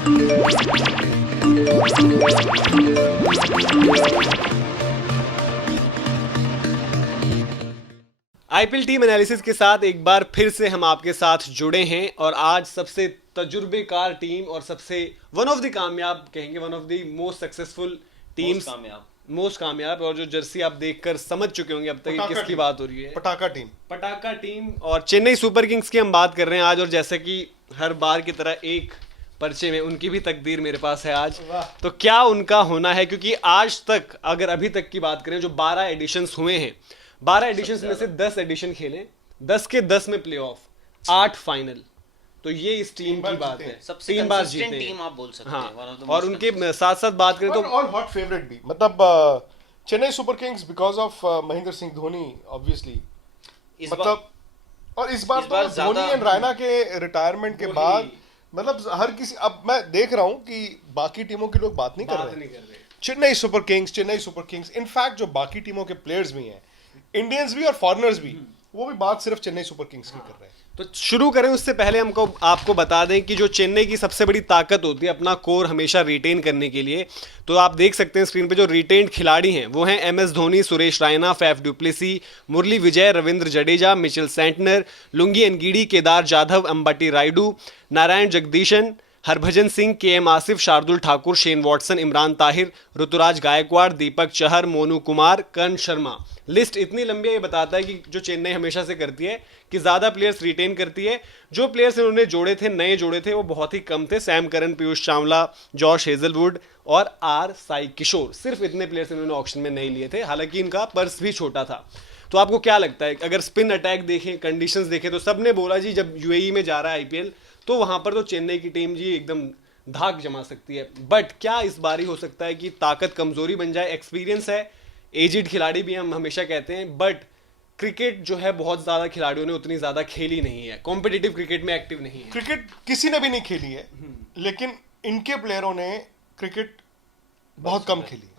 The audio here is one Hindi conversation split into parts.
आईपीएल टीम एनालिसिस के साथ एक बार फिर से हम आपके साथ जुड़े हैं और आज सबसे तजुर्बेकार टीम और सबसे वन ऑफ द कामयाब कहेंगे, one of the most successful teams, most कामयाब और जो जर्सी आप देखकर समझ चुके होंगे अब तक किसकी बात हो रही है। पटाखा टीम और चेन्नई सुपर किंग्स की हम बात कर रहे हैं आज। और जैसे कि हर बार की तरह एक पर्चे में उनकी भी तकदीर मेरे पास है आज, तो क्या उनका होना है, क्योंकि आज तक अगर अभी तक की बात करें जो 12 एडिशंस हुए हैं, 12 एडिशंस में से 10 एडिशन खेले, 10 के 10 में प्लेऑफ, 8 फाइनल, तो ये इस टीम की बात है। सबसे 3 बार जीते टीम आप बोल सकते हैं। और उनके साथ साथ बात करें तो और हॉट फेवरेट भी, मतलब Chennai Super Kings because of Mahendra Singh Dhoni obviously, मतलब और इस बार तो धोनी एंड रैना के रिटायरमेंट के बाद मतलब हर किसी, अब मैं देख रहा हूं कि बाकी टीमों के लोग बात नहीं कर रहे। चेन्नई सुपर किंग्स इनफैक्ट जो बाकी टीमों के प्लेयर्स भी हैं, इंडियंस भी और फॉरेनर्स भी, वो भी बात सिर्फ चेन्नई सुपर किंग्स की कर रहे हैं। तो शुरू करें उससे पहले हमको आपको बता दें कि जो चेन्नई की सबसे बड़ी ताकत होती है अपना कोर हमेशा रिटेन करने के लिए, तो आप देख सकते हैं स्क्रीन पे जो रिटेन्ड खिलाड़ी हैं वो हैं MS Dhoni, Suresh Raina, Faf du Plessis, Murali Vijay, Ravindra Jadeja, Mitchell Santner, Lungi Ngidi, Kedar Jadhav, Ambati Rayudu, Narayan Jagadeesan, Harbhajan Singh, KM Asif, Shardul Thakur, Shane Watson, Imran Tahir, Ruturaj Gaikwad, Deepak Chahar, Monu Kumar, Karn Sharma. List इतनी लंबी है, ये बताता है कि जो चेन्नई हमेशा से करती है कि ज्यादा प्लेयर्स रिटेन करती है। जो प्लेयर्स इन्होंने जोड़े थे, नए जोड़े थे, वो बहुत ही कम थे। Sam Curran, Piyush Chawla, Josh Hazlewood और आर साई किशोर, सिर्फ इतने प्लेयर्स इन्होंने ऑक्शन में नहीं लिए थे, हालांकि इनका पर्स भी छोटा था। तो आपको क्या लगता है, अगर स्पिन अटैक देखें, कंडीशंस देखें, तो सबने बोला जी जब यूएई में जा रहा है आईपीएल तो वहां पर तो चेन्नई की टीम जी एकदम धाक जमा सकती है। बट क्या इस बार ही हो सकता है कि ताकत कमजोरी बन जाए? एक्सपीरियंस है, एजिड खिलाड़ी भी हम हमेशा कहते हैं, बट क्रिकेट जो है बहुत ज्यादा खिलाड़ियों ने उतनी ज्यादा खेली नहीं है, कॉम्पिटिटिव क्रिकेट में एक्टिव नहीं है। क्रिकेट किसी ने भी नहीं खेली है, लेकिन इनके प्लेयरों ने क्रिकेट बहुत कम खेली,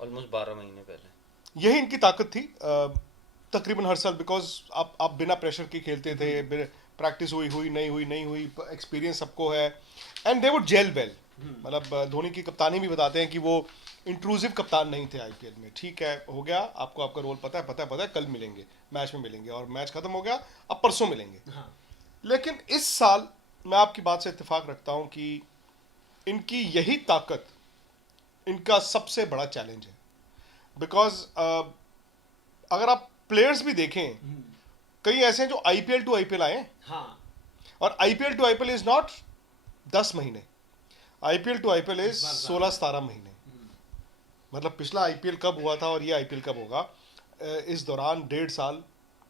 ऑलमोस्ट 12 महीने पहले। यही इनकी ताकत थी तकरीबन हर साल, बिकॉज आप बिना प्रेशर के खेलते थे, प्रैक्टिस हुई नहीं हुई, एक्सपीरियंस सबको है, and they would gel well. मतलब धोनी की कप्तानी भी बताते हैं कि वो इंट्रूसिव कप्तान नहीं थे आईपीएल में। ठीक है, हो गया, आपको आपका रोल पता है, कल मिलेंगे, मैच में मिलेंगे, और मैच खत्म हो गया, अब परसों मिलेंगे। लेकिन इस साल मैं आपकी बात से इत्तेफाक रखता हूं कि इनकी यही ताकत इनका सबसे बड़ा चैलेंज है, बिकॉज अगर आप प्लेयर्स भी देखें, कई ऐसे हैं जो आईपीएल टू आईपीएल आए, और IPL to IPL is not 10 महीने, आईपीएल टू आईपीएल इज 16-17 महीने। मतलब पिछला आईपीएल कब हुआ था और ये आईपीएल कब होगा, इस दौरान 1.5 साल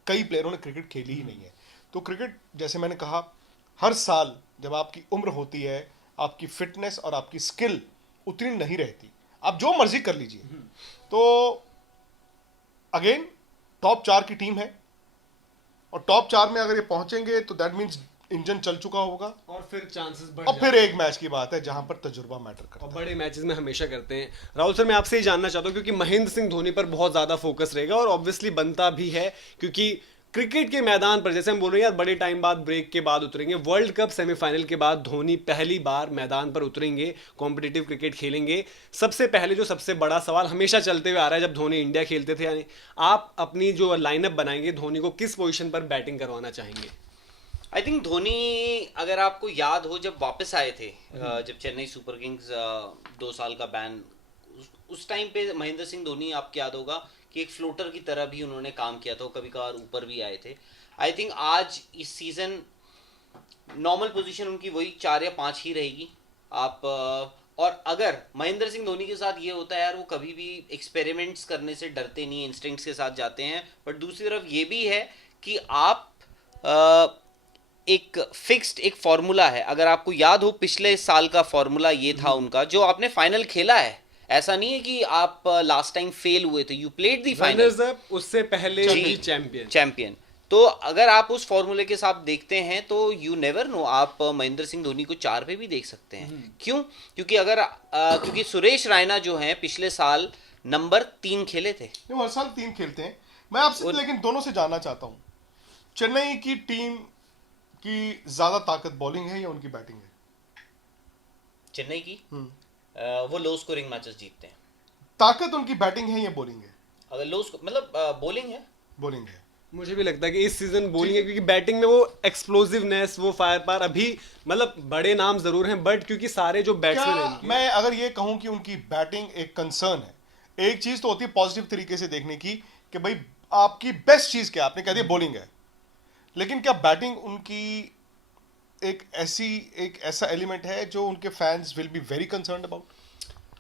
कई प्लेयरों ने क्रिकेट खेली ही नहीं है। तो क्रिकेट, जैसे मैंने कहा, हर साल जब आपकी उम्र होती है, आपकी फिटनेस और आपकी स्किल उतनी नहीं रहती, आप जो मर्जी कर लीजिए। तो अगेन टॉप 4 की टीम है, और टॉप 4 में अगर ये पहुंचेंगे तो दैट मीन्स इंजन चल चुका होगा, और फिर चांसेस बढ़, और फिर एक मैच की बात है जहां पर तजुर्बा मैटर करता है, और बड़े मैचेस में हमेशा करते हैं। राहुल सर, मैं आपसे ही जानना चाहता हूं, क्योंकि महेंद्र सिंह धोनी पर बहुत ज्यादा फोकस रहेगा, और ऑब्वियसली बनता भी है, क्योंकि क्रिकेट के मैदान पर, जैसे हम बोल रहे हैं यार, बड़े टाइम बाद, ब्रेक के बाद उतरेंगे, वर्ल्ड कप सेमीफाइनल के बाद धोनी पहली बार मैदान पर उतरेंगे, कॉम्पिटिटिव क्रिकेट खेलेंगे। सबसे पहले जो सबसे बड़ा सवाल हमेशा चलते हुए आ रहा है, जब धोनी इंडिया खेलते थे, यानी आप अपनी जो लाइनअप बनाएंगे, धोनी को किस पोजीशन पर बैटिंग करवाना चाहेंगे? आई थिंक धोनी, अगर आपको याद हो, जब वापस आए थे, जब चेन्नई सुपर किंग्स 2 साल का बैन, उस टाइम पे महेंद्र सिंह धोनी, आपको याद होगा कि एक फ्लोटर की तरह भी उन्होंने काम किया था, कभी कभार ऊपर भी आए थे। आई थिंक आज इस सीजन नॉर्मल पोजीशन उनकी वही 4 या 5 ही रहेगी। आप और अगर महेंद्र सिंह धोनी के साथ ये होता है यार, वो कभी भी एक्सपेरिमेंट्स करने से डरते नहीं, इंस्टिंक्ट्स के साथ जाते हैं। बट दूसरी तरफ ये भी है कि आप एक फिक्स्ड एक फॉर्मूला है, अगर आपको याद हो पिछले साल का फॉर्मूला ये था उनका, जो आपने फाइनल खेला है, ऐसा नहीं है कि आप लास्ट टाइम फेल हुए थे, यू प्लेड द फाइनल, उससे पहले चैंपियन। तो अगर आप उस फॉर्मूले के साथ देखते हैं तो यू नेवर नो, आप महेंद्र सिंह धोनी को 4 पे भी देख सकते हैं। क्यों? क्योंकि अगर क्योंकि सुरेश रैना जो हैं पिछले साल नंबर 3 खेले थे, हर साल 3 खेलते हैं। मैं आपसे लेकिन दोनों से जानना चाहता हूँ, चेन्नई की टीम की ज्यादा ताकत बॉलिंग है या उनकी बैटिंग है? चेन्नई की वो लो स्कोरिंग मैचेस जीतते हैं। ताकत उनकी बैटिंग है या बॉलिंग है? अगर मतलब बॉलिंग है, बॉलिंग है। मुझे भी लगता है कि इस सीजन बॉलिंग है, क्योंकि बैटिंग में वो एक्सप्लोसिवनेस, वो फायर पावर, अभी मतलब बड़े नाम जरूर हैं बट क्योंकि सारे जो बैट्समैन हैं क्या इनके- मैं अगर ये कहूं कि उनकी बैटिंग एक कंसर्न है, एक चीज तो होती है पॉजिटिव तरीके से देखने की कि भाई आपकी बेस्ट चीज क्या, आपने कह दिया बॉलिंग है, लेकिन क्या बैटिंग उनकी एक ऐसा एलिमेंट है जो उनके fans will be very concerned about?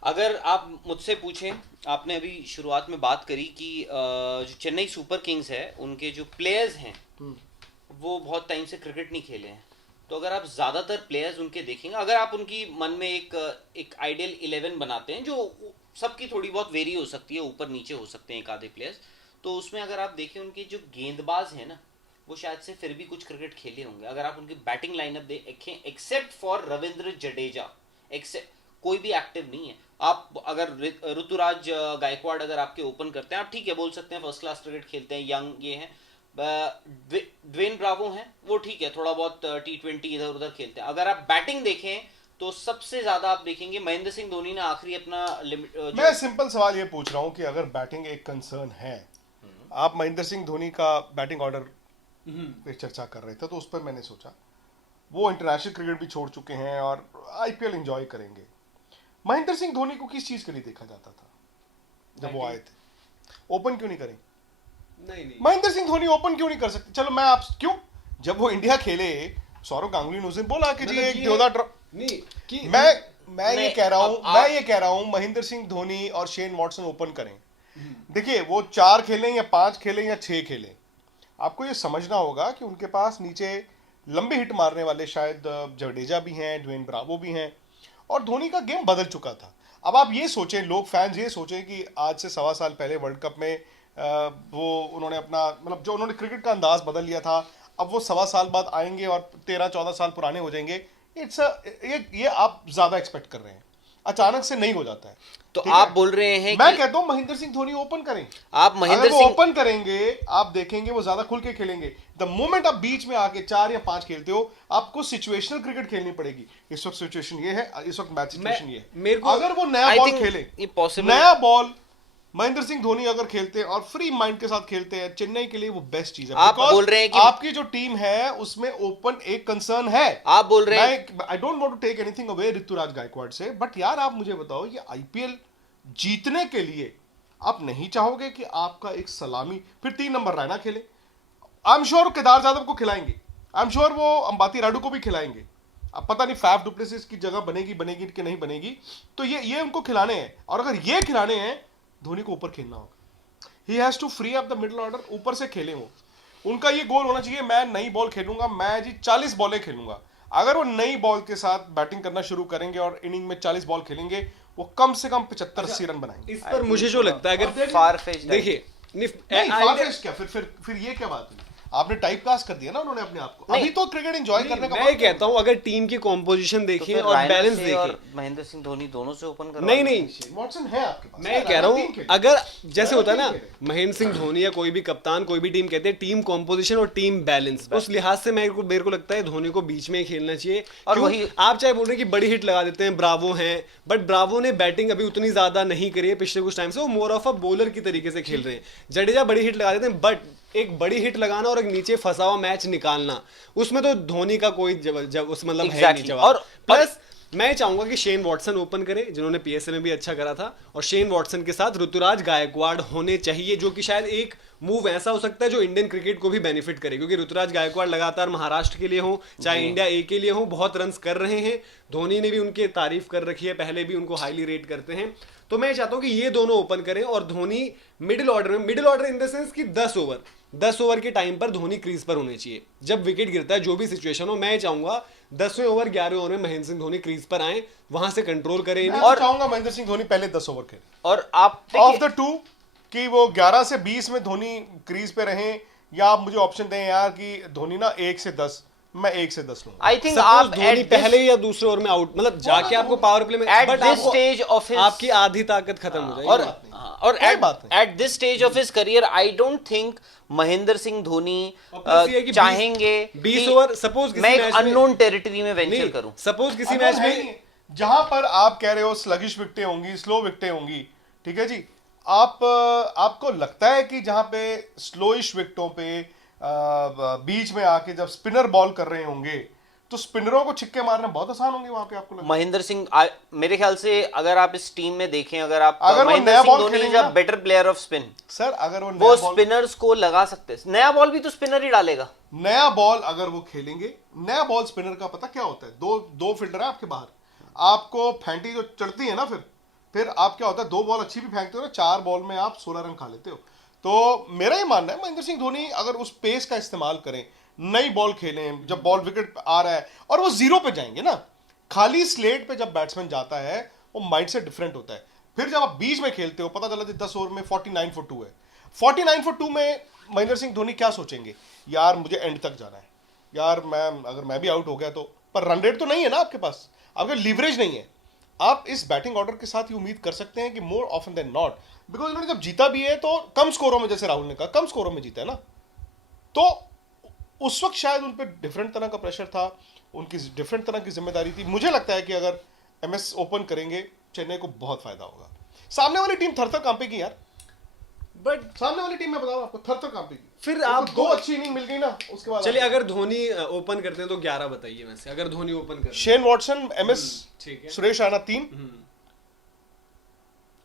अगर आप मुझसे पूछें, आपने अभी शुरुआत में बात करी कि जो चेन्नई सुपर किंग्स है उनके जो प्लेयर्स हैं वो बहुत टाइम से क्रिकेट नहीं खेले हैं, तो अगर आप ज़्यादातर प्लेयर्स उनके देखेंगे, अगर आप उनकी मन में एक आइडियल 11 बनाते हैं जो सबकी थोड़ी बहुत वेरी हो सकती है, ऊपर नीचे हो सकते हैं एक आधे प्लेयर्स, तो उसमें अगर आप देखें उनके जो गेंदबाज हैं ना वो शायद से फिर भी कुछ क्रिकेट खेले होंगे। अगर आप उनकी बैटिंग लाइनअप देखें, except for Ravindra Jadeja, except कोई भी एक्टिव नहीं है। आप अगर ऋतुराज गायकवाड़ अगर आपके ओपन करते हैं, आप ठीक है बोल सकते हैं फर्स्ट क्लास क्रिकेट खेलते हैं, यंग ये हैं। ड्वेन ब्रावो हैं, वो ठीक है थोड़ा बहुत T20 इधर उधर खेलते हैं। अगर आप बैटिंग देखें तो सबसे ज्यादा आप देखेंगे महेंद्र सिंह धोनी ने आखिरी अपना मैं सिंपल सवाल ये पूछ रहा हूं कि अगर बैटिंग एक कंसर्न है, आप महेंद्र सिंह धोनी का बैटिंग ऑर्डर पे चर्चा कर रहे थे, तो उस पर मैंने सोचा वो इंटरनेशनल क्रिकेट भी छोड़ चुके हैं और IPL एंजॉय करेंगे। महेंद्र सिंह धोनी को किस चीज के लिए देखा जाता था जब वो आए थे? ओपन क्यों नहीं करें? नहीं महेंद्र सिंह धोनी ओपन क्यों नहीं कर सकते? चलो मैं आप क्यों, जब वो इंडिया खेले सौरव गांगुली ने उस दिन बोला कि जी मतलब एक ये- देवदा नहीं कि मैं ये नहीं, कह रहा हूं, अब मैं ये कह रहा हूं महेंद्र सिंह धोनी और शेन वॉटसन ओपन करें। देखिए वो 4 खेलें या 5 खेलें या 6 खेलें, आपको ये समझना होगा कि उनके पास नीचे लंबे हिट मारने वाले शायद जडेजा भी हैं, ड्वेन ब्रावो भी हैं, और धोनी का गेम बदल चुका था। अब आप ये सोचें, लोग फैंस ये सोचें कि आज से 1.25 साल पहले वर्ल्ड कप में वो उन्होंने अपना मतलब जो उन्होंने क्रिकेट का अंदाज बदल लिया था, अब वो 1.25 साल बाद आएंगे और 13-14 साल पुराने हो जाएंगे। ये आप ज्यादा एक्सपेक्ट कर रहे हैं, अचानक से नहीं हो जाता है। तो ठीक आप है? बोल रहे हैं मैं कि कहता हूं महेंद्र सिंह धोनी ओपन करें। आप महेंद्र अगर वो सिंह ओपन करेंगे आप देखेंगे वो ज्यादा खुल के खेलेंगे। द मोमेंट आप बीच में आके 4 या 5 खेलते हो, आपको सिचुएशनल क्रिकेट खेलनी पड़ेगी। इस वक्त सिचुएशन ये है, इस वक्त मैच सिचुएशन ये है। मेरे को- अगर वो नया I बॉल think खेले, ये possible- नया बॉल महेंद्र सिंह धोनी अगर खेलते हैं और फ्री माइंड के साथ खेलते हैं, चेन्नई के लिए वो बेस्ट चीज है। आप Because बोल रहे हैं कि- आपकी जो टीम है उसमें ओपन एक कंसर्न है। आप बोल रहे हैं I don't want to take anything away Ruturaj Gaikwad से, बट यार आप मुझे बताओ, ये IPL जीतने के लिए आप नहीं चाहोगे कि आपका एक सलामी फिर 3 नंबर रैना खेले? I am sure Kedar Jadhav को खिलाएंगे, आई एम श्योर वो अंबाती रायडू को भी खिलाएंगे। अब पता नहीं फैफ डुप्लेसिस की जगह बनेगी कि नहीं बनेगी, तो ये उनको खिलाने हैं। और अगर ये खिलाने हैं, धोनी को ऊपर खेलना होगा। He has to free up the middle order, ऊपर से खेले वो। उनका ये गोल होना चाहिए, मैं नई बॉल खेलूंगा, मैं जी 40 बॉलें खेलूंगा। अगर वो नई बॉल के साथ बैटिंग करना शुरू करेंगे और इनिंग में 40 बॉल खेलेंगे, वो कम से कम 75-80 रन बनाएंगे। इस पर मुझे जो लगता है, अगर far-fetched देखिए नहीं, आइडिया- far-fetched क्या, फिर ये क्या बात हुई? आपने टाइप कास्ट कर दिया ना उन्होंने अपने आप को। अभी तो क्रिकेट एंजॉय करने का मैं वक्त है। कहता हूं अगर टीम की कॉम्पोजिशन तो देखें फिर और रायना बैलेंस से देखें, और महेंद्र सिंह धोनी दोनों से ओपन करो। नहीं वॉटसन है आपके पास। मैं ये कह रहा हूं, अगर जैसे होता है ना महेंद्र सिंह धोनी या कोई भी कप्तान कोई भी टीम कहते हैं टीम कॉम्पोजिशन और टीम बैलेंस, उस लिहाज से मेरे को लगता है धोनी को बीच में ही खेलना चाहिए। और क्यों? वही- आप चाहे बोल रहे हैं कि बड़ी हिट लगा देते हैं, ब्रावो हैं, बट ब्रावो ने बैटिंग अभी उतनी ज्यादा नहीं करी है पिछले कुछ टाइम से, वो मोर ऑफ अ बॉलर की तरीके से खेल रहे हैं। जडेजा बड़ी हिट लगा देते हैं, बट एक बड़ी हिट लगाना और एक नीचे फंसा हुआ मैच निकालना, उसमें तो धोनी का कोई उस मतलब है नहीं Exactly. जवाब। और प्लस मैं चाहूंगा कि शेन वॉटसन ओपन करे, जिन्होंने PSL में भी अच्छा करा था, और शेन वॉटसन के साथ ऋतुराज गायकवाड़ होने चाहिए, जो कि शायद एक मूव ऐसा हो सकता है जो इंडियन क्रिकेट को भी बेनिफिट करे, क्योंकि ऋतुराज गायकवाड़ लगातार महाराष्ट्र के लिए हो चाहे इंडिया ए के लिए हो बहुत रन्स कर रहे हैं। धोनी ने भी उनकी तारीफ कर रखी है, पहले भी उनको हाईली रेट करते हैं। तो मैं चाहता हूं कि ये दोनों ओपन करें और Dhoni middle order in the sense कि 10 ओवर के टाइम पर धोनी क्रीज पर होने चाहिए। जब विकेट गिरता है, जो भी सिचुएशन हो, मैं चाहूंगा 10वें ओवर 11वें ओवर में महेंद्र सिंह धोनी क्रीज पर आए, वहां से कंट्रोल करें। मैं तो चाहूंगा महेंद्र सिंह धोनी पहले 10 ओवर खेले और आप ऑफ द 2, कि वो 11 से 20 में धोनी क्रीज पे रहें, या आप मुझे ऑप्शन दें यार कि धोनी ना 1 से 10, मैं 1 से 10 लूंगा। आई थिंक सपोज आप धोनी पहले या दूसरे ओवर में आउट, मतलब जाके आपको पावर प्ले में at but this आपको- stage of his- आपकी आधी ताकत खत्म हो जाएगी। और कोई बात नहीं। At this stage of his career I don't think Mahendra Singh Dhoni और plus ये है कि चाहेंगे 20 कि ओवर सपोज मैं एक अननोन टेरिटरी में वेंचर नहीं, करूं। सपोज किसी अगर मैच है में नहीं, जहां पर आप कह रहे हो स्लगिश विकेटें होंगी, स्लो विकेटें होंगी, ठीक है जी, आपको लगता है कि जहां पे स्लोइश विकेटों पे बीच में आके जब स्पिनर बॉल कर रहे होंगे तो स्पिनरों को छिक्के मारने बहुत आसान होंगे वहां पे, आपको लगता है? महेंद्र सिंह मेरे ख्याल से अगर आप इस टीम में देखें, अगर वो महेंद्र नया सिंह बॉल धोनी इज खेलेंगे अ ना? Better player off spin, sir अगर वो नया बॉल स्पिनर्स को लगा सकते हैं। नया बॉल भी तो स्पिनर ही डालेगा। नया बॉल अगर वो खेलेंगे, नया बॉल स्पिनर का पता क्या होता है, दो फील्डर है आपके बाहर, आपको फैंटी जो चढ़ती है ना, फिर आप क्या होता है, 2 बॉल अच्छी भी फेंकते हो ना, 4 बॉल में आप 16 रन खा लेते हो। तो मेरा ये मानना है महेंद्र सिंह धोनी अगर उस पेस का इस्तेमाल करें, नई बॉल खेलें, जब बॉल विकेट आ रहा है और वो जीरो पे जाएंगे ना, खाली स्लेट पे जब बैट्समैन जाता है वो माइंड से डिफरेंट होता है। फिर जब आप बीच में खेलते हो, पता चला 10 ओवर में 49 for 2 है, 49 for 2 में महेंद्र सिंह धोनी क्या सोचेंगे, यार मुझे एंड तक जाना है, यार अगर मैं भी आउट हो गया तो, पर रन रेट तो नहीं है ना आपके पास, आपके लीवरेज नहीं है। आप इस बैटिंग ऑर्डर के साथ ही उम्मीद कर सकते हैं कि more often than not, because इन्होंने जब जीता भी है तो कम स्कोरों में, जैसे राहुल ने कहा कम स्कोरों में जीता है ना, तो उस वक्त शायद उन पर डिफरेंट तरह का प्रेशर था, उनकी डिफरेंट तरह की जिम्मेदारी थी। मुझे लगता है कि अगर एमएस ओपन करेंगे चेन्नई को बहुत फायदा होगा। सामने वाली टीम थर-थर कांपेगी यार, बट सामने वाली टीम में बताओ आपको थर-थर कांपेगी। फिर उनको आप 2 अच्छी इनिंग मिल गई ना, उसके बाद चलिए अगर धोनी ओपन करते हैं तो 11 बताइए वैसे, अगर धोनी ओपन करते हैं। शेन वॉटसन, एमएस, ठीक है। सुरेश रैना 3,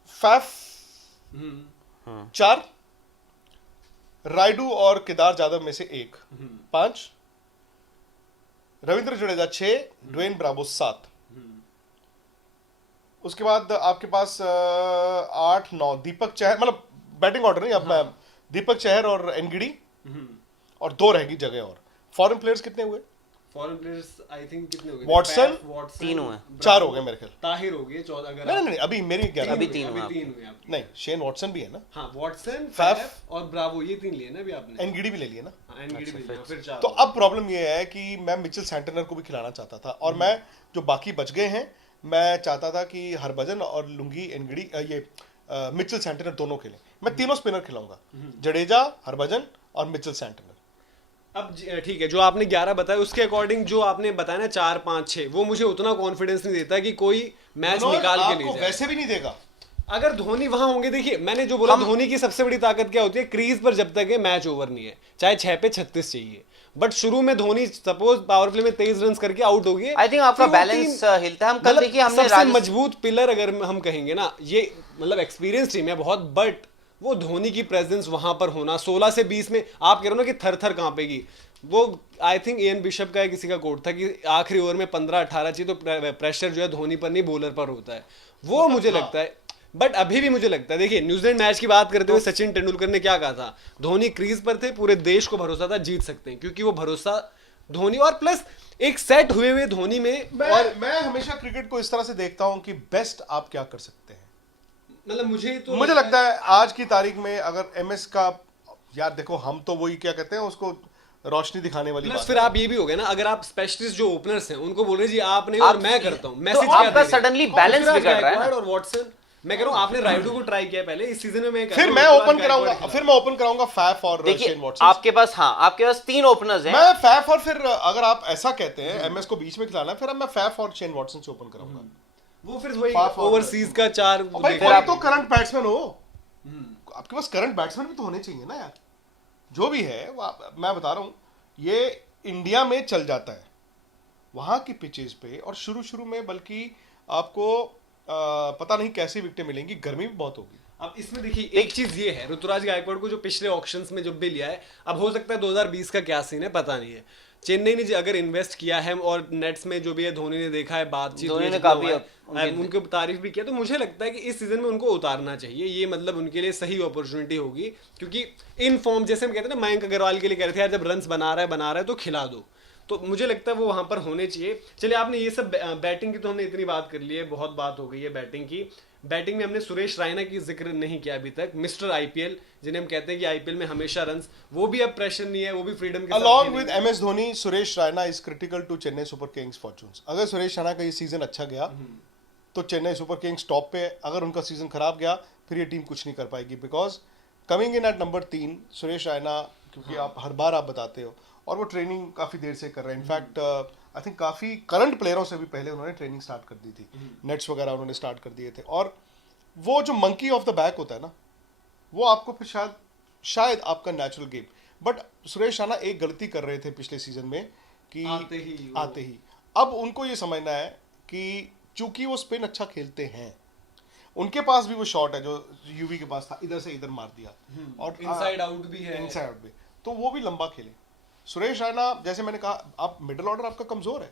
फैफ 4, रायडू और केदार जाधव में से 1, 5, रविंद्र जडेजा 6, ड्वेन ब्रावो 7, उसके बाद आपके पास 8, 9 दीपक चहर, मतलब बैटिंग ऑर्डर नहीं, अब मैं दीपक चहर और एनगिडी, और 2 रहेगी जगह। और फॉरेन प्लेयर्स कितने हुए? फॉरेन प्लेयर्स आई थिंक कितने हो गए? वॉटसन, 3 हुए, 4 हो गए मेरे ख्याल। ताहिर हो गए 14, अगर नहीं, अभी मेरी 11 अभी हुए। 3 हुए अभी आपके। 3 हुए आपके। नहीं, शेन वॉटसन भी है ना, हाँ, वॉटसन, फैफ फैफ और ब्रावो, ये 3 लिए ना अभी आपने। एनगिडी भी ले लिया ना। हाँ, एनगिडी भी लिया, फिर 4। तो अब प्रॉब्लम ये है कि मैं मिचेल सैंटनर को भी खिलाना चाहता था, और मैं जो बाकी बच गए हैं, मैं चाहता था कि हरभजन और लुंगी एनगिडी, ये मिचेल सैंटनर दोनों खेलें। मैं तीनों स्पिनर खिलाऊंगा, जडेजा, हरभजन और मिचेल सैंटनर। अब ठीक है, जो आपने 11 बताया उसके अकॉर्डिंग जो आपने बताया ना 4, 5, 6, वो मुझे उतना कॉन्फिडेंस नहीं देता कि कोई मैच निकाल के ले आपको जाए। वैसे भी नहीं देगा। अगर धोनी वहां होंगे, देखिए मैंने जो बोला, धोनी की सबसे बड़ी ताकत क्या होती है, क्रीज पर जब तक है मैच ओवर नहीं है, चाहे 6 पे 36 चाहिए, बट शुरू में धोनी सपोज पावर प्ले में 23 रन करके आउट हो गए, आई थिंक आपका बैलेंस हिलता है। हम कल देखिए हमने सबसे मजबूत पिलर अगर हम कहेंगे ना, ये मतलब एक्सपीरियंस टीम है बहुत, बट वो धोनी की प्रेजेंस वहां पर होना 16 से 20 में, आप कह रहे हो ना कि थर थर कांपेगी, वो आई थिंक एन बिशप का किसी का कोट था कि आखिरी ओवर में 15-18 चाहिए तो प्रेशर जो है धोनी पर नहीं बॉलर पर होता है, वो मुझे लगता है। बट अभी भी मुझे लगता है, देखिए न्यूजीलैंड मैच की बात करते हुए सचिन तेंदुलकर ने क्या कहा था, धोनी क्रीज पर थे, पूरे देश को भरोसा था जीत सकते हैं, क्योंकि वो भरोसा धोनी, और प्लस एक सेट हुए धोनी में। और मैं हमेशा क्रिकेट को इस तरह से देखता हूं कि बेस्ट आप क्या कर सकते हैं। मतलब मुझे लगता है आज की तारीख में अगर एमएस का, यार देखो हम तो वही क्या कहते हैं उसको, रोशनी दिखाने वाली बात। फिर आप ये भी हो गए ना, अगर आप स्पेशलिस्ट जो ओपनर्स हैं उनको बोल रहे जी आप नहीं और मैं करता हूं, मैसेज तो आपका सडनली बैलेंस बिगड़ रहा है ना। और वॉटसन, मैं कह रहा हूं आपने राइडू को ट्राई किया पहले इस सीजन में, मैं फिर मैं ओपन कराऊंगा फैफ और शेन देखिए वॉटसन। आपके पास, हाँ आपके पास 3 ओपनर्स हैं। मैं फैफ, और फिर अगर आप ऐसा कहते हैं एमएस को बीच में खिलाना है, फिर अब मैं फैफ और शेन वॉटसन से ओपन कराऊंगा। वो फिर वही Faf और ओवरसीज का 4 भाई कोई तो करंट बैट्समैन हो, आपके पास करंट बैट्समैन भी तो होने चाहिए ना यार। जो भी है मैं बता रहा हूं, ये इंडिया में चल जाता है वहां की पिचेस पे, और शुरू में बल्कि आपको पता नहीं कैसी विकेटें मिलेंगी, गर्मी भी बहुत होगी। अब इसमें देखिए एक चीज ये है, ऋतुराज गायकवाड़ को जो पिछले ऑक्शंस में जब भी लिया है, अब हो सकता है 2020 का क्या सीन है पता नहीं है, चेन्नई ने अगर इन्वेस्ट किया है और नेट्स में जो भी है धोनी ने देखा है, बातचीत धोनी ने काफी उनके तारीफ भी किया, तो मुझे लगता है कि इस सीजन में उनको उतारना चाहिए, ये मतलब उनके लिए सही अपॉर्चुनिटी होगी, क्योंकि इन फॉर्म जैसे हम कहते हैं ना, मयंक अग्रवाल के लिए कह रहे थे यार जब रन्स बना रहा है तो खिला दो, तो मुझे लगता है वो वहां पर होने चाहिए। चलिए आपने ये सब बैटिंग की तो हमने इतनी बात कर ली है, बहुत बात हो गई है बैटिंग की। बैटिंग में हमने सुरेश रायना की जिक्र नहीं किया अभी तक, मिस्टर आईपीएल जिन्हें हम कहते हैं कि आईपीएल में हमेशा रन्स, वो भी अब प्रेशर नहीं है, वो भी फ्रीडम के साथ along with MS Dhoni, Suresh Raina is critical to Chennai Super Kings fortunes. अगर सुरेश रायना का ये सीजन अच्छा गया तो चेन्नई सुपर किंग्स टॉप पे, अगर उनका सीजन खराब गया फिर ये टीम कुछ नहीं कर पाएगी, because coming in at number 3 Suresh Raina, क्योंकि आप हर बार आप बताते हो, और वो ट्रेनिंग काफ़ी देर से कर रहे हैं। इनफैक्ट आई थिंक काफ़ी करंट प्लेयरों से भी पहले उन्होंने ट्रेनिंग स्टार्ट कर दी थी, नेट्स वगैरह उन्होंने स्टार्ट कर दिए थे। और वो जो मंकी ऑफ द बैक होता है ना, वो आपको फिर शायद आपका natural game. But Suresh Raina एक गलती कर रहे थे पिछले सीजन में कि आते ही अब उनको ये समझना है कि चूंकि वो स्पिन अच्छा खेलते हैं, उनके पास भी वो शॉट है जो यूवी के पास था, इधर से इधर मार दिया, और इनसाइड आउट भी है, इनसाइड आउट भी, तो वो भी लंबा खेले। सुरेश रैना, जैसे मैंने कहा, आप मिडिल ऑर्डर आपका कमजोर है,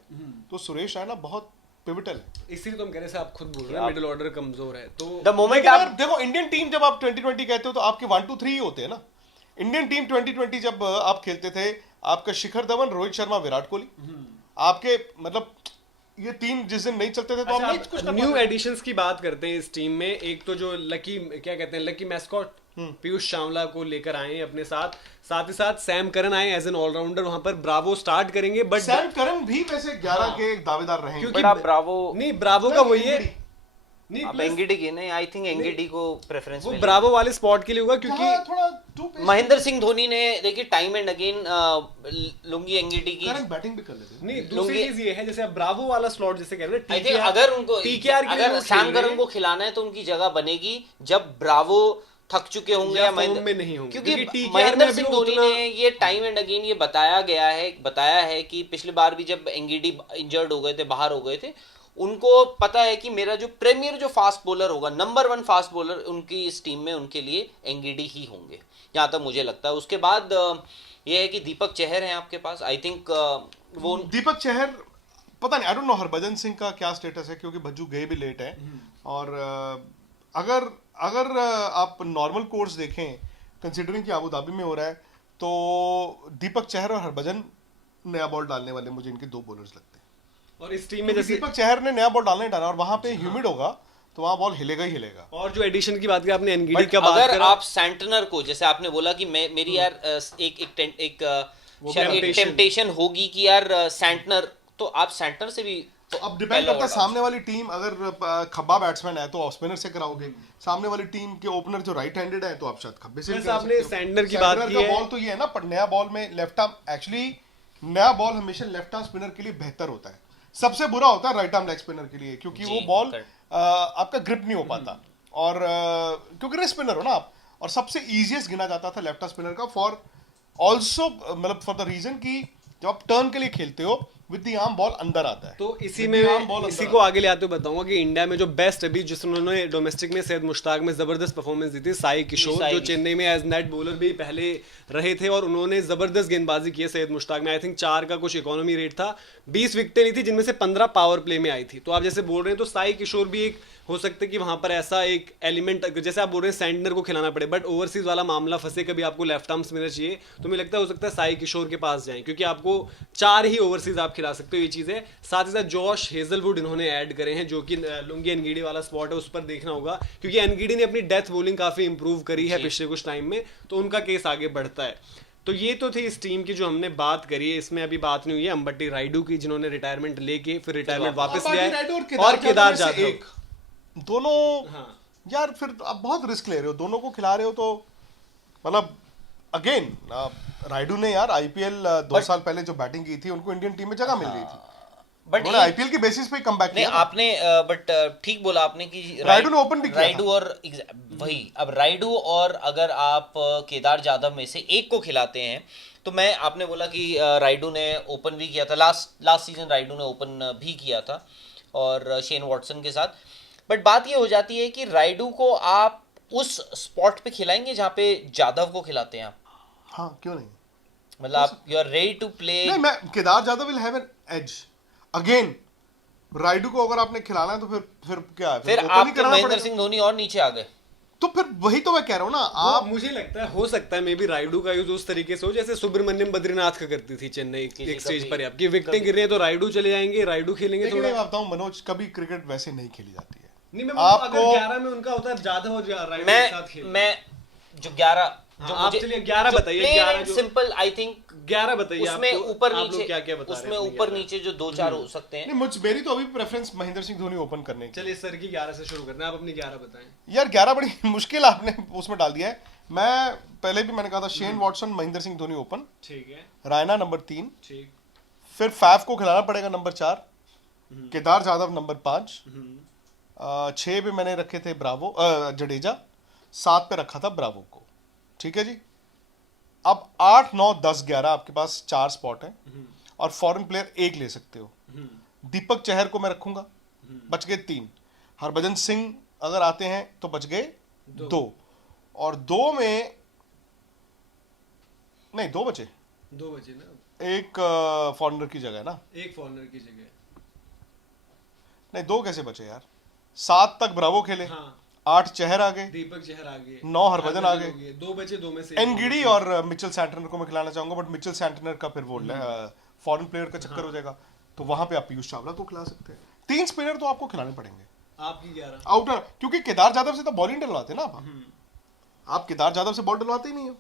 तो सुरेश रैना बहुत पिवटल है। इसीलिए तो हम कह रहे हैं, आप खुद बोल रहे हैं मिडिल ऑर्डर कमजोर है। तो द मोमेंट लेकिन आप यार देखो, इंडियन टीम जब आप 2020 कहते हो तो आपके 1 2 3 ही होते हैं ना। इंडियन टीम 2020 जब आप खेलते थे, आपका शिखर धवन, रोहित शर्मा, विराट कोहली, आपके मतलब ये तीन जिस दिन नहीं चलते थे तो आप नहीं कुछ कर न्यू पाते। एडिशंस की बात करते हैं इस टीम में। एक तो जो लकी, क्या कहते हैं, लकी मैस्कॉट पीयूष चावला को लेकर आए हैं अपने साथ, साथ ही साथ सैम करन आए एज एन ऑलराउंडर, वहां पर ब्रावो स्टार्ट करेंगे। बट सैम करन भी वैसे 11 के एक दावेदार रहे, क्योंकि बट आप ब्रावो नहीं, ब्रावो का वही है, नहीं आप plus एंगीडी की नहीं, आई थिंक एंगीडी को प्रेफरेंस वो मिलेगी। ब्रावो वाले स्पॉट के लिए होगा, क्योंकि थोड़ा टू पेस। महेंद्र सिंह धोनी ने देखिए time and again Lungi Ngidi की, करन बैटिंग भी कर लेते हैं। नहीं, दूसरी चीज ये है, जैसे आप ब्रावो वाला स्लॉट जैसे कह रहे हैं, आई थिंक अगर उनको टीकेआर के लिए अगर वो सैम खेल रहे करन हैं, को खिलाना है तो उनकी जगह बनेगी जब ब्रावो थक चुके होंगे या या फॉर्म में नहीं होंगे, क्योंकि क्योंकि TKR में महेंद्र अभी सिंह वो धोनी उतना- ने ये टाइम एंड अगेन ये बताया है कि पिछली बार भी जब एंगीडी इंजर्ड हो गए थे, बाहर हो गए थे, उनको पता है कि मेरा जो प्रीमियर जो फास्ट बॉलर होगा, नंबर 1 फास्ट बॉलर उनकी इस टीम में उनके लिए एंगीडी ही होंगे, जहां तक मुझे लगता है। उसके बाद ये है कि दीपक चहर हैं आपके पास, आई थिंक वो दीपक चहर, पता नहीं, I don't know Harbhajan Singh का क्या स्टेटस है, क्योंकि भज्जू गए भी लेट है। और अगर आप नॉर्मल कोर्स देखें, कंसिडरिंग कि अबू धाबी में हो रहा है, तो दीपक चहर और हरभजन नया बॉल डालने वाले मुझे इनके 2 बॉलर्स लगते हैं। और इस टीम में जैसे दीपक चहर ने नया बॉल डालना ही डाला, और वहां पे ह्यूमिड होगा तो वहां बॉल हिलेगा ही हिलेगा। और जो एडिशन की बात की आपने, एनगीडी बट का बात अगर करा, आप सेंटनर को, जैसे आपने बोला कि मेरी यार एक temptation। टेम्पटेशन होगी कि यार सेंटनर, तो आप सेंटनर से भी तो अब डिपेंड करता है, सामने वाली टीम अगर खब्बा बैट्समैन है तो ऑफ स्पिनर से कराओगे, सामने वाली टीम के ओपनर जो राइट हैंडेड है तो आप शायद खब्बे से भी बस करा आपने सकते हो। सैंडनर की बात की का है। बॉल तो ये है ना, पर नया बॉल में लेफ्ट आर्म, एक्चुअली नया बॉल हमेशा लेफ्ट आर्म स्पिनर के लिए बेहतर होता है, सबसे बुरा होता है राइट आर्म लेग स्पिनर के लिए, क्योंकि जी, वो बॉल correct। आपका ग्रिप नहीं हो पाता, और क्योंकि रेस्ट स्पिनर हो ना आप, और सबसे इजीएस्ट गिना जाता था लेफ्ट आर्म स्पिनर का, फॉर ऑल्सो मतलब फॉर द रीजन कि जब आप टर्न के लिए खेलते हो विद द आर्म बॉल अंदर आता है, तो इसी With में the arm ball इसी अंदर को आगे ले आते हुए बताऊंगा कि इंडिया में जो बेस्ट अभी जिन्होंने डोमेस्टिक में सैयद मुश्ताक में जबरदस्त परफॉर्मेंस दी थी, साई किशोर, साई जो किशोर। चेन्नई में एज नेट बॉलर भी पहले रहे थे, और उन्होंने जबरदस्त गेंदबाजी की है सैयद मुश्ताक में। आई थिंक 4 का कुछ इकोनॉमी रेट था, 20 विकेटें नहीं थी, जिनमें से 15 पावर प्ले में आई थी। तो आप जैसे बोल रहे हैं, तो साई किशोर भी एक हो सकता है कि वहां पर ऐसा एक एलिमेंट, जैसे आप बोल रहे हैं सैंडनर को खिलाना पड़े, बट ओवरसीज वाला मामला फंसे, कभी आपको लेफ्ट आर्म स्पिनर चाहिए, तो मुझे लगता है हो सकता है साई किशोर के पास जाएं, क्योंकि आपको 4 ही ओवरसीज आप खिला सकते हो, ये चीज़ है। साथ ही साथ जॉश हेजलवुड इन्होंने ऐड करे हैं, जो कि लुंगी एनगीडी वाला स्पॉट है, उस पर देखना होगा, क्योंकि एनगीडी ने अपनी डेथ बॉलिंग काफी इंप्रूव करी है पिछले कुछ टाइम में, तो उनका केस आगे बढ़ता है। तो ये तो थी इस टीम की जो हमने बात करी है। इसमें अभी बात नहीं हुई है अंबट्टी रायडू की, जिन्होंने रिटायरमेंट लेके फिर रिटायरमेंट वापस लिया है, और केदार जाधव। एक दोनों, हाँ। यार फिर आप बहुत रिस्क ले रहे हो, दोनों को खिला रहे हो, तो मतलब अगेन रायडू ने यार आईपीएल 2 साल पहले जो बैटिंग की थी, उनको इंडियन टीम में जगह मिल गई थी, बट उन्होंने आईपीएल की बेसिस पे कमबैक नहीं किया था। आपने बट ठीक बोला आपने कि रायडू ने ओपन भी किया रायडू और वही, अब रायडू और अगर आप केदार जाधव में से एक को खिलाते हैं, तो मैं, आपने बोला कि रायडू ने ओपन भी किया था, लास्ट सीजन रायडू ने ओपन भी किया था और शेन वॉटसन के साथ, बट बात ये हो जाती है कि रायडू को आप उस स्पॉट पे खिलाएंगे जहाँ पे जाधव को खिलाते हैं आप, हाँ क्यों नहीं, मतलब आप you are ready to play. नहीं, मैं Kedar Jadhav will have an edge again, Rayudu को अगर आपने खिलाना है तो फिर क्या है, फिर open ही आपके कराना महेंद्र पड़ेगा। सिंह धोनी और नीचे आ गए, तो फिर वही तो मैं कह रहा हूँ ना, आप मुझे लगता है हो सकता है मे बी रायडू का यूज उस तरीके से हो जैसे सुब्रमण्यम बद्रीनाथ का करती थी चेन्नई एक स्टेज पर, आपकी विकेटें गिर रही है तो रायडू चले जाएंगे, रायडू खेलेंगे लेकिन थोड़ा। मैं बताऊं मनोज, कभी क्रिकेट वैसे नहीं खेली जाती है। नहीं, मैं आपको- अगर 11 में उनका होता है जाधव और रायडू के साथ खेल, मैं जो 11 जो हाँ, आप मुझे चलिए 11 बताइए, 11 जो सिंपल आई थिंक 11 बताइए, उसमें आपको- ऊपर आप लोग नीचे क्या क्या बता रहे उसमें हैं ऊपर नीचे जो 2-4 हो सकते हैं। नहीं, मेरी तो अभी प्रेफरेंस महेंद्र सिंह धोनी ओपन करने की। चलिए सर की 11 से शुरू करना है, आप अपनी 11 बताएं। यार 11 बड़ी मुश्किल आपने उसमें डाल दिया है। मैं पहले भी मैंने कहा था Shane Watson, Mahendra Singh Dhoni open, ठीक है, रायना नंबर 3, ठीक, फिर फैफ को खिलाना पड़ेगा नंबर 4, केदार जाधव नंबर 5, 6 पे मैंने रखे थे ब्रावो जडेजा, 7 पे रखा था ब्रावो को। ठीक है जी। अब 8, 9, 10, 11 आपके पास 4 स्पॉट है और फॉरेन प्लेयर 1 ले सकते हो। दीपक चहर को मैं रखूंगा, बच गए 3। हरभजन सिंह अगर आते हैं तो बच गए 2, और 2 में नहीं 2 बचे, 2 बचे ना, एक फॉरेनर की जगह है ना, एक फॉरनर की जगह। नहीं 2 कैसे बचे यार। 7 तक ब्रावो खेले, हाँ, 8 चहर आ गए, दीपक चहर आ गए, 9 हरभजन आ हो गए, 2 बचे, 2 में से एनगिडी और मिचेल सैंटनर को मैं खिलाना चाहूंगा, बट मिचेल सैंटनर का फिर वो फॉरेन प्लेयर का चक्कर हो जाएगा, तो वहां पे आप पीयूष चावला को खिला सकते हैं। 3 स्पिनर तो आपको खिलाने पड़ेंगे आपकी 11। आउटर, क्योंकि केदार जाधव से तो बॉल ही नहीं डलवाते ना आप केदार जाधव से बॉल डलवाते ही नहीं हो।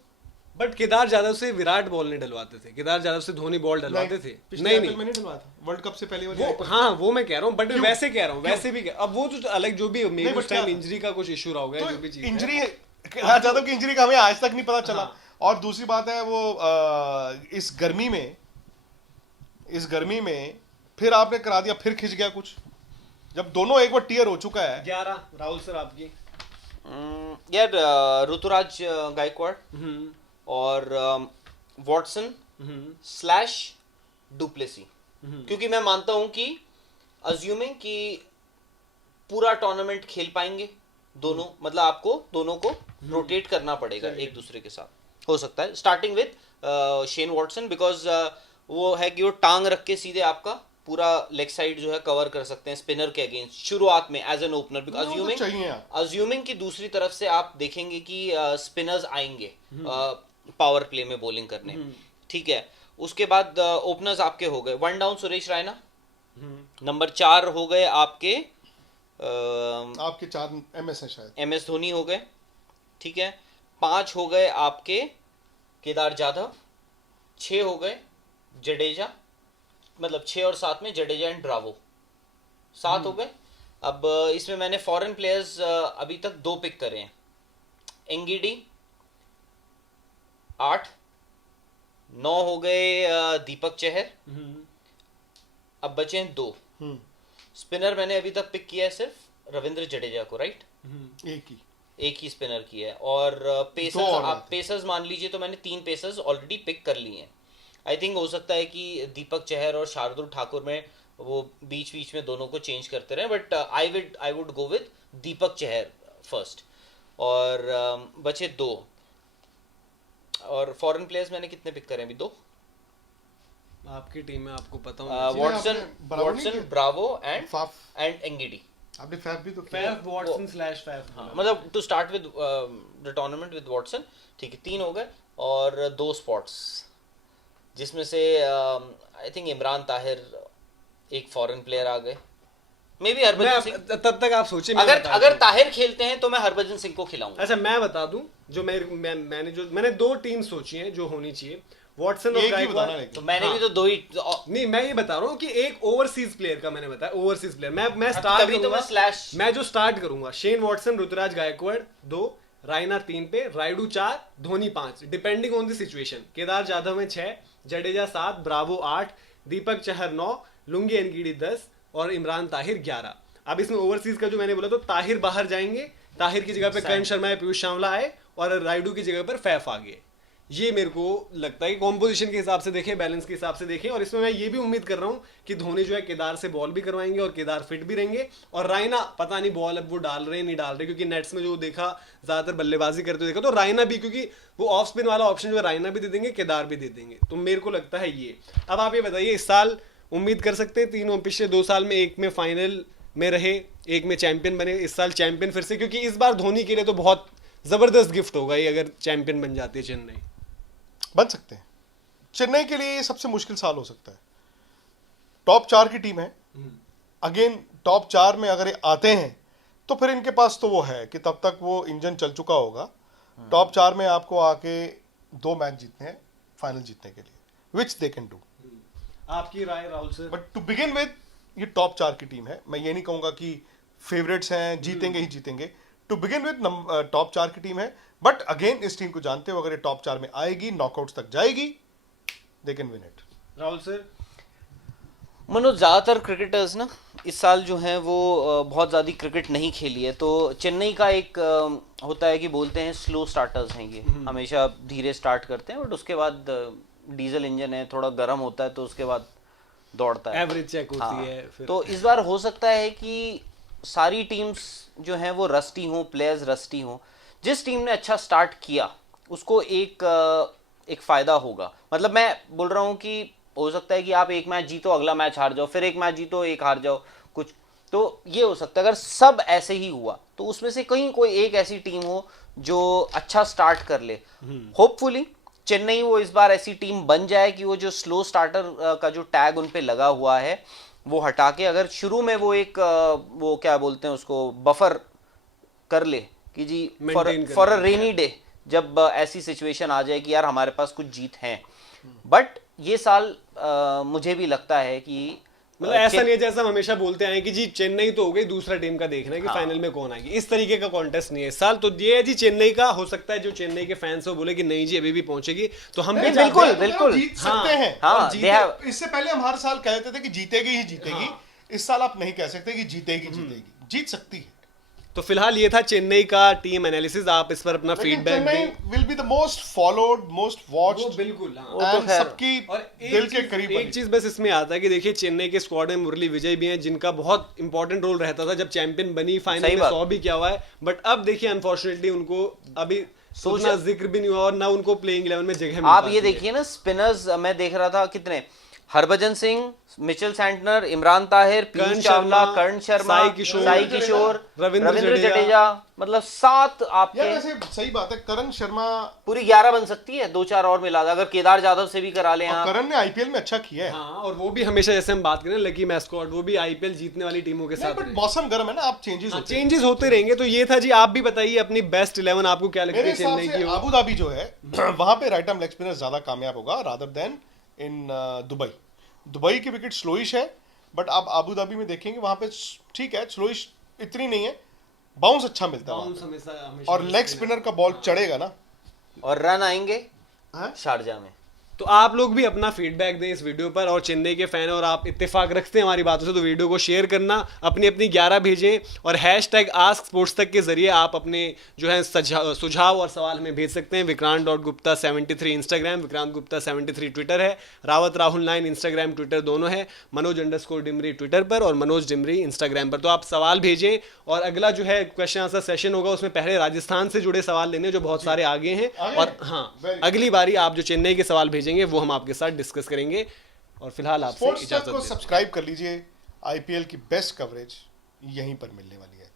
बट केदार जाधव से विराट बॉल नहीं डलवाते थे, केदार जाधव से धोनी बॉल डलवाते थे। नहीं में नहीं डलवाता, वर्ल्ड कप से पहले वो, हाँ वो मैं कह रहा हूँ, बट वैसे कह रहा हूँ, वैसे भी अब वो जो अलग जो भी मे उस टाइम इंजरी का कुछ इशू रहा होगा, जो भी चीज इंजरी है, केदार जाधव की इंजरी का हमें आज तक नहीं पता चला। और दूसरी बात है वो इस गर्मी में फिर आपने करा दिया, फिर खिंच गया कुछ, जब दोनों एक बार टीयर हो चुका है। 11 राहुल सर आपकी। यार ऋतुराज गायकवाड़ और वॉटसन स्लैश डुप्लेसी, क्योंकि मैं मानता हूं कि अज्यूमिंग कि पूरा टूर्नामेंट खेल पाएंगे दोनों, मतलब आपको दोनों को रोटेट करना पड़ेगा एक दूसरे के साथ। हो सकता है starting with Shane Watson, because वो है कि वो टांग रख के सीधे आपका पूरा लेग साइड जो है कवर कर सकते हैं स्पिनर के अगेंस्ट शुरुआत में as an opener, because assuming कि दूसरी तरफ से आप देखेंगे कि स्पिनर्स आएंगे पावर प्ले में बॉलिंग करने। ठीक है, उसके बाद ओपनर्स आपके हो गए 1 डाउन सुरेश रैना, नंबर 4 हो गए आपके 4 एमएस है शायद, एमएस धोनी हो गए। ठीक है, 5 हो गए आपके केदार जाधव, 6 हो गए जडेजा, मतलब 6 और 7 में जडेजा एंड ब्रावो 7 हो गए। अब इसमें मैंने फॉरेन प्लेयर्स अभी तक 2 पिक करे हैं, एंगिडी 8, 9 हो गए दीपक चहर, अब बचे हैं 2 स्पिनर। मैंने अभी तक पिक किया है सिर्फ रविंद्र जडेजा को, राइट, एक ही स्पिनर की है। और पेसर्स आप पेसर्स मान लीजिए तो मैंने 3 पेसर्स ऑलरेडी पिक कर लिए हैं। आई थिंक हो सकता है कि दीपक चहर और शार्दुल ठाकुर में वो बीच बीच में दोनों को चेंज करते रहे, but I would go with Deepak Chahar first. और बचे 2, और फॉरेन प्लेयर्स मैंने कितने पिक करे अभी? 2 आपकी टीम में आपको पता होगा। Watson Bravo and Ngidi. आपने फैफ भी तो फैफ वॉटसन स्लैश फैफ, मतलब to start with the tournament with Watson. ठीक है, 3 हो गए और 2 स्पॉट्स, जिसमें से आई थिंक इमरान ताहिर एक फॉरेन प्लेयर आ गए, मे बी हरभजन सिंह। तब तक आप सोचिए, अगर ताहिर खेलते हैं तो मैं हरभजन सिंह को खिलाऊंगा। अच्छा मैं बता दूं, जो मैंने 2 टीम सोची हैं जो होनी चाहिए, वॉटसन और गायकवाड़। तो मैंने भी तो 2 ही नहीं, मैं ये बता रहा हूँ कि एक ओवरसीज प्लेयर का मैंने बताया, ओवरसीज प्लेयर मैं स्टार्ट करूंगा, मैं जो स्टार्ट करूंगा शेन वॉटसन, ऋतुराज गायकवाड़ 2, रायना 3 पे, Rayudu 4, Dhoni 5, depending on the situation. Kedar Jadhav में 6, Jadeja 7, Bravo 8, Deepak Chahar 9, Lungi Ngidi 10 और इमरान ताहिर 11। अब इसमें ओवरसीज का जो मैंने बोला तो ताहिर बाहर जाएंगे, ताहिर की जगह पे करण शर्मा या पीयूष चावला आए और रायडू की जगह पर फैफ आ गए। ये मेरे को लगता है कि कॉम्पोजिशन के हिसाब से देखें, बैलेंस के हिसाब से देखें। और इसमें मैं ये भी उम्मीद कर रहा हूँ कि धोनी जो है केदार से बॉल भी करवाएंगे और केदार फिट भी रहेंगे। और रायना पता नहीं बॉल अब वो डाल रहे नहीं डाल रहे, क्योंकि नेट्स में जो देखा ज्यादातर बल्लेबाजी करते देखा, तो रायना भी, क्योंकि वो ऑफ स्पिन वाला ऑप्शन जो है रायना भी दे देंगे, केदार भी दे देंगे। तो मेरे को लगता है ये। अब आप ये बताइए, इस साल उम्मीद कर सकते हैं तीनों, पिछले 2 साल में एक में फाइनल में रहे, एक में चैंपियन बने, इस साल चैंपियन फिर से, क्योंकि इस बार धोनी के लिए तो बहुत जबरदस्त गिफ्ट होगा ये अगर चैंपियन बन जाती है चेन्नई। बन सकते हैं, चेन्नई के लिए सबसे मुश्किल साल हो सकता है। टॉप 4 की टीम है, अगेन टॉप 4 में अगर ये आते हैं तो फिर इनके पास तो वो है कि तब तक वो इंजन चल चुका होगा। टॉप 4 में आपको आके 2 मैच जीतने हैं फाइनल जीतने के लिए, विच दे कैन डू। आपकी राय Rahul sir? But to begin with ये टॉप 4 की टीम है, मैं ये नहीं कहूंगा कि फेवरेट्स हैं जीतेंगे ही जीतेंगे। टू बिगिन विद टॉप 4 की टीम है, बट अगेन इस टीम को जानते हो अगर ये टॉप 4 में आएगी, नॉकआउट्स तक जाएगी, they can win it. Rahul sir? Manoj, ज़्यादातर क्रिकेटर्स ना इस साल जो हैं वो बहुत ज़्यादा क्रिकेट नहीं खेली है, तो चेन्नई का एक होता है कि बोलते हैं स्लो स्टार्टर्स हैं ये, हमेशा धीरे स्टार्ट करते हैं बट उसके बाद डीजल इंजन है, थोड़ा गर्म होता है तो उसके बाद दौड़ता है, एवरेज चेक होती हाँ। है फिर। तो इस बार हो सकता है कि सारी टीम्स जो हैं वो रस्टी हों, प्लेयर्स रस्टी हों। जिस टीम ने अच्छा स्टार्ट किया उसको एक फ़ायदा होगा। मतलब मैं बोल रहा हूँ कि हो सकता है कि आप एक मैच जीतो, अगला मैच हार जाओ, फिर एक मैच जीतो, एक हार जाओ, कुछ तो ये हो सकता है। अगर सब ऐसे ही हुआ तो उसमें से कहीं कोई एक ऐसी टीम हो जो अच्छा स्टार्ट कर ले। होपफुली चेन्नई वो इस बार ऐसी टीम बन जाए कि वो जो स्लो स्टार्टर का जो टैग उन पे लगा हुआ है वो हटा के अगर शुरू में वो एक वो क्या बोलते हैं उसको, बफर कर ले कि जी Maintain कर फॉर अ ले। रेनी डे, जब ऐसी सिचुएशन आ जाए कि यार हमारे पास कुछ जीत हैं। बट ये साल मुझे भी लगता है कि मतलब ऐसा नहीं है जैसा हम हमेशा बोलते आए कि जी चेन्नई तो हो गई, दूसरा टीम का देखना है कि हाँ। फाइनल में कौन आएगी, इस तरीके का कॉन्टेस्ट नहीं है इस साल। तो ये है जी चेन्नई का। हो सकता है जो चेन्नई के फैंस हो बोले कि नहीं जी अभी भी पहुंचेगी, तो हम भी नहीं, चाहते हैं। बिल्कुल। जीत हाँ, सकते हैं। हाँ, और they have- इससे पहले हम हर साल कहते थे कि जीतेगी ही जीतेगी। इस साल आप नहीं कह सकते कि जीतेगी जीतेगी, जीत सकती है। तो फिलहाल ये था चेन्नई का टीम एनालिसिस। आप इस पर अपना लेकिन फीडबैक चेन्नई दें। Will be the most followed, most watched, बिल्कुल हाँ। वो तो एंड खैर। सबकी और दिल के करीब एक चीज बस इसमें आता है कि देखिए चेन्नई के स्क्वाड में मुरली विजय भी हैं, जिनका बहुत इंपॉर्टेंट रोल रहता था जब चैंपियन बनी, फाइनल सही में बात। 100 भी किया हुआ है। बट अब देखिए अनफॉर्चुनेटली उनको अभी सोचा- उतना जिक्र भी नहीं हुआ और ना उनको प्लेइंग 11 में जगह मिल आप पाती ये है। देखिए ना, स्पिनर्स मैं देख रहा था कितने, हरभजन सिंह, मिचेल सैंटनर, इमरान ताहिर, कर्ण पीयूष चावला, शर्मा, कर्ण शर्मा, साई किशोर, रविंद्र जडेजा, मतलब 7 यार आपके, वैसे सही बात है। करण शर्मा पूरी 11 बन सकती है, 2-4 और मिला दे, अगर केदार जाधव से भी करा लें और आप। करण ने आईपीएल में अच्छा किया है। हाँ, और वो भी हमेशा जैसे हम बात करें लकी मैस्कॉट, वो भी आईपीएल जीतने वाली टीमों के साथ बट रहे। मौसम गर्म है ना, आप चेंजेस होते हैं। चेंजेस होते रहेंगे। तो ये था जी। आप भी बताइए अपनी बेस्ट 11 आपको क्या लगती मेरे है हिसाब चेन्नई से की हो? अबू धाबी जो है वहां पे राइट आर्म लेग स्पिनर ज्यादा कामयाब होगा rather then in Dubai. Dubai की विकेट स्लोइश है, बट आप अबू धाबी में देखेंगे वहां पे ठीक है, स्लोइश इतनी नहीं है, बाउंस अच्छा मिलता है वहां बाउंस हमेशा पे। और लेग स्पिनर का बॉल चढ़ेगा ना। और रन आएंगे हाँ? शारजा में। तो आप लोग भी अपना फीडबैक दें इस वीडियो पर, और चेन्नई के फैन और आप इत्तेफाक रखते हैं हमारी बातों से तो वीडियो को शेयर करना, अपनी अपनी 11 भेजें, और हैशटैग आस्क स्पोर्ट्स तक के जरिए आप अपने जो है सुझाव और सवाल हमें भेज सकते हैं। विक्रांत.गुप्ता73 इंस्टाग्राम, विक्रांत गुप्ता 73 ट्विटर है, रावत राहुल 9 इंस्टाग्राम ट्विटर दोनों है, मनोज_डिमरी ट्विटर पर और मनोज डिमरी इंस्टाग्राम पर। तो आप सवाल भेजें, और अगला जो है क्वेश्चन आंसर सेशन होगा, उसमें पहले राजस्थान से जुड़े सवाल लेने जो बहुत सारे आगे हैं, और हाँ अगली बारी आप जो चेन्नई के सवाल भेजेंगे वो हम आपके साथ डिस्कस करेंगे। और फिलहाल आपसे स्पोर्ट्स इजाजत तक को देते हैं। सब्सक्राइब कर लीजिए। आईपीएल की बेस्ट कवरेज यहीं पर मिलने वाली है।